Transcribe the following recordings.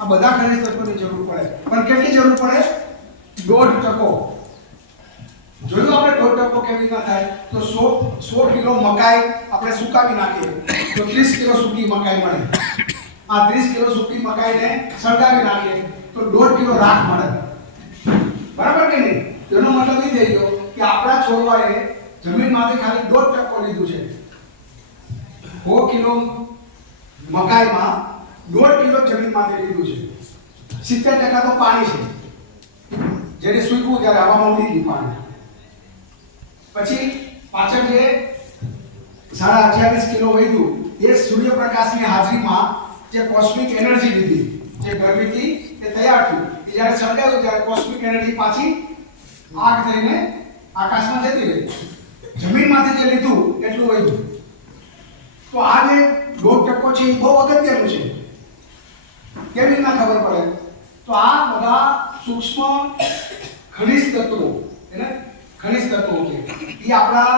આ બધા ખનિજ તત્વોની જરૂર પડે. પણ કેટલી જરૂર પડે? દોઢ ટકો. જોયું આપણે દોઢ ટકો કેવી રીતના થાય? તો સો સો કિલો મકાઈ આપણે સુકાવી નાખીએ. તો ત્રીસ કિલો સૂકી મકાઈ મળે. આ ત્રીસ કિલો સૂકી મકાઈને સળગાવી નાખીએ. તો દોઢ કિલો રાખ મળે. બરાબર કે નહીં? એનો મતલબ એ થઈ ગયો કે આપણા છોડવાએ જમીનમાંથી ખાલી દોઢ ટકો લીધું છે. સો કિલો મકાઈમાં દોઢ કિલો જમીનમાંથી લીધું છે. સિત્તેર ટકા તો પાણી છે. જેને સૂકવું ત્યારે હવામાં ઉડી ગયું પાણી. પછી પાછળ જે સાડા અઠ્યાવીસ કિલો વધ્યું, એ સૂર્યપ્રકાશની હાજરીમાં જે કોસ્મિક એનર્જી લીધી, જે ગરમીથી એ તૈયાર થયું. એ જ્યારે સળગાયું ત્યારે કોસ્મિક એનર્જી પાછી આગ થઈને આકાશમાં જતી રહી. જમીનમાંથી જે લીધું, એટલું વધ્યું. તો આ જે દોઢ ટકો છે એ બહુ અગત્યનું છે. કેવી રીતના ખબર પડે? તો આ બધા સૂક્ષ્મ ખનિજ તત્વો, એને ખનિજ તત્વો કે, એ આપણા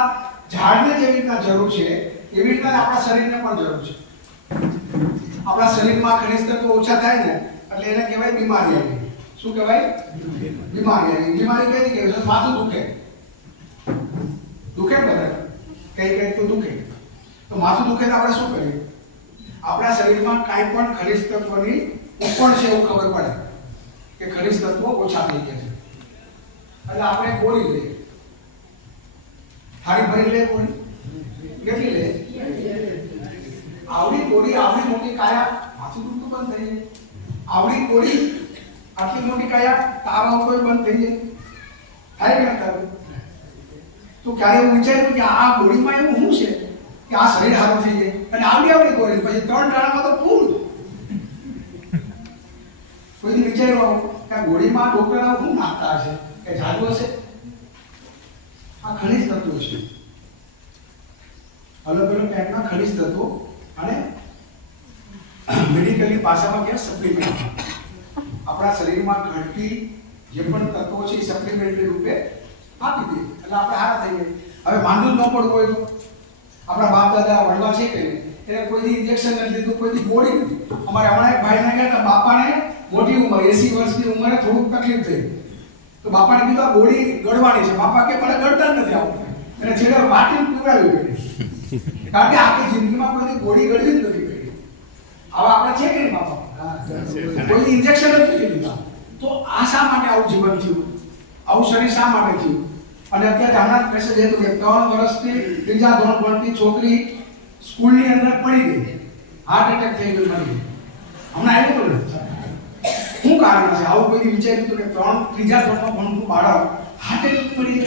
ઝાડને જેવી રીતના જરૂર છે, એવી રીતના આપણા શરીરને પણ જરૂર છે. આપણા શરીરમાં ખનિજ તત્વો ઓછા થાય ને, એટલે એને કહેવાય બીમારી આવી. શું કહેવાય? બીમારી આવી. બીમારી કઈ કહેવાય? માથું દુખે. દુખે બધા? કઈ કઈ તો દુખે. તો માથું દુખે તો આપણે શું કરીએ? આપણા શરીરમાં કાંઈ પણ ખનિજ તત્વની ઉપણ છે એવું ખબર પડે કે ખનિજ તત્વો ઓછા થઈ ગયા છે. એટલે આપણે ગોળી લઈએ. થાળી ભરી લે કોઈ કેટલી લે? આવડી કોળી, આવડી મોટી કાયા માથું દુખતું બંધ થઈ જાય. આવડી ગોળી આટલી મોટી કાયા તાવ આવતો બંધ થઈ જાય. થાય કે તારું તો ક્યારે એવું વિચાર્યું કે આ ગોળીમાં એવું શું છે? કે આ શરીર સારું થઈ જાય. અને આવડી આવડી ગોળી પછી ત્રણ દાડામાં તો પૂરું કોઈ દી વિચાર્યું કે આ ગોળીમાં ડોક્ટર શું નાખતા હશે? કે જાદુ હશે? આ ખનિજ તત્વો છે. અલગ અલગ ટાઈપના ખનિજ તત્વો અને મેડિકલની ભાષામાં કે સપ્લિમેન્ટ આપણા શરીરમાં ઘટતી જે પણ તત્વો છે એ સપ્લિમેન્ટરી રૂપે આપી દે. એટલે આપણે હારા થઈ ગઈ હવે જ ન પડતું હોય તો? આપણા બાપ દાદા વડવા છે કે એને કોઈથી ઇન્જેક્શન નથી લીધું કોઈ દી ગોળી નથી અમારે હમણાં એક ભાઈને ગયા બાપાને મોટી ઉંમર એસી વર્ષની ઉંમરે થોડુંક તકલીફ થઈ. તો બાપાને કીધું આ ગોળી ગળવાની છે. બાપા કે મને ગળતા જ નથી આવતું. અને છેલ્લે વાટી પીવડાવી પડી કારણ કે આખી જિંદગીમાં કોઈ ગોળી ગળવી જ નથી પડી. આવા આપણે છે કે બાપા? કોઈ ઇન્જેક્શન જ નથી લીધા. તો આ શા માટે આવું જીવન થયું? આવું શરીર શા માટે થયું? અને અત્યારે હમણાં મેસેજ હતું કે ત્રણ વર્ષથી ત્રીજા ધોરણ ભણતી છોકરી સ્કૂલની અંદર પડી ગઈ. હાર્ટ એટેક થઈ ગયું મળી ગઈ હમણાં આવ્યું ને કારણ છે? આવું કોઈ વિચાર્યું હતું કે ત્રણ, ત્રીજા ધોરણમાં ભણતું બાળક હાર્ટ એટેક પડી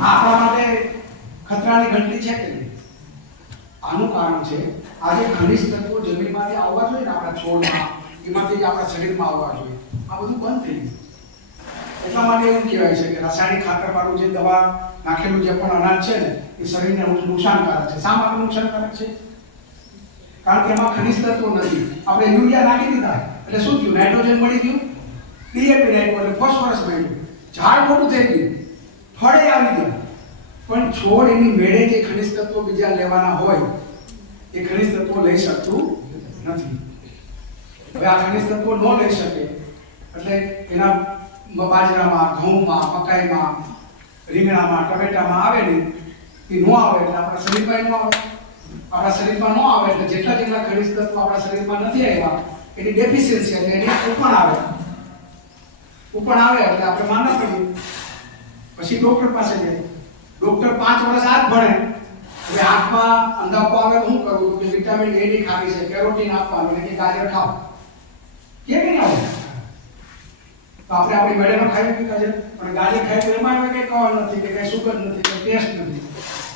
આપણા માટે ખતરાની ઘટની છે કે આનું કારણ છે, આજે ખનિજ તત્વો જમીનમાંથી આવવા જોઈએ ને આપણા છોડમાં, એમાંથી જ આપણા શરીરમાં આવવા જોઈએ. આ બધું બંધ થઈ ગયું. એટલા માટે એવું કહેવાય છે કે રાસાયણિક ખાતરવાળું જે દવા નાખેલું જે પણ અનાજ છે ને, એ શરીરને નુકસાનકારક છે. શા માટે નુકસાનકારક છે? કારણ કે એમાં ખનિજ તત્વો નથી. આપણે યુરિયા નાખી દીધા. એટલે શું થયું? નાઇટ્રોજન મળી ગયું. ડીએપી નાઇટ્રો એટલે ફોસ્ફરસ મળ્યું ઝાડ મોટું થઈ ગયું. ફળે આવી ગયા. પણ છોડ એની મેળે જે ખનિજ તત્વો બીજા લેવાના હોય, એ ખનિજ તત્વો લઈ શકતું નથી. હવે આ ખનિજ તત્વો ન લઈ શકે. એટલે એના બાજરામાં, ઘઉંમાં, મકાઈમાં, રીંગણામાં, ટમેટામાં આવે ને એ ન આવે એટલે આપણા શરીરમાં ન આવે. આપણા શરીરમાં ન આવે એટલે જેટલા જેટલા ખનિજ તત્વો આપણા શરીરમાં નથી આવ્યા, એની ડેફિશિયન્સી એટલે એની ઉપણ આવે. ઉપણ આવે એટલે આપણે માનવા પડીએ પછી ડોક્ટર પાસે જાય ડોક્ટર પાંચ વર્ષ હાથ ભણે. હવે હાથમાં અંધાપો આવે તો શું કરવું કે વિટામિન એ ની ખાવી છે, કેરોટીન આપવાનું એટલે ગાજર ખાવ કેમ નહીં આવે? આપણે આપણી મેડમ ખાઈ હતી છે. પણ ગાડી ખાઈ તો એમાં કઈ કવર નથી કે કંઈ સુગર નથી, કંઈ ટેસ્ટ નથી.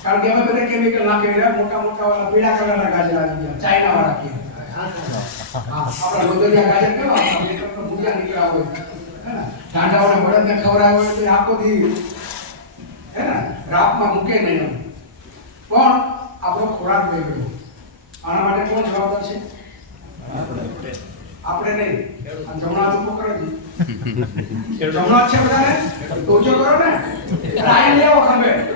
કારણ કે અમે બધા કેમિકલ નાખી રહ્યા, મોટા મોટા વાળા પીળા કલરના ગાજર આવી ગયા ચાઇના વાળા કે આપણે ગોદરિયા ગાજર કેવા આપણે નીકળ્યા હોય. હે ને? ઢાંઢાઓને બળદને ખવડાવ્યા હોય તો આખો દી, હે ને? રાતમાં મૂકે નહીં. પણ આપણો ખોરાક બગડ્યો. આના માટે કોણ જવાબદાર છે? આપણે નહીં. જમણા તો કરે છે. જમણા છે બધાને? તો ઊંચો કરો ને. અરે લેવો ખંભે.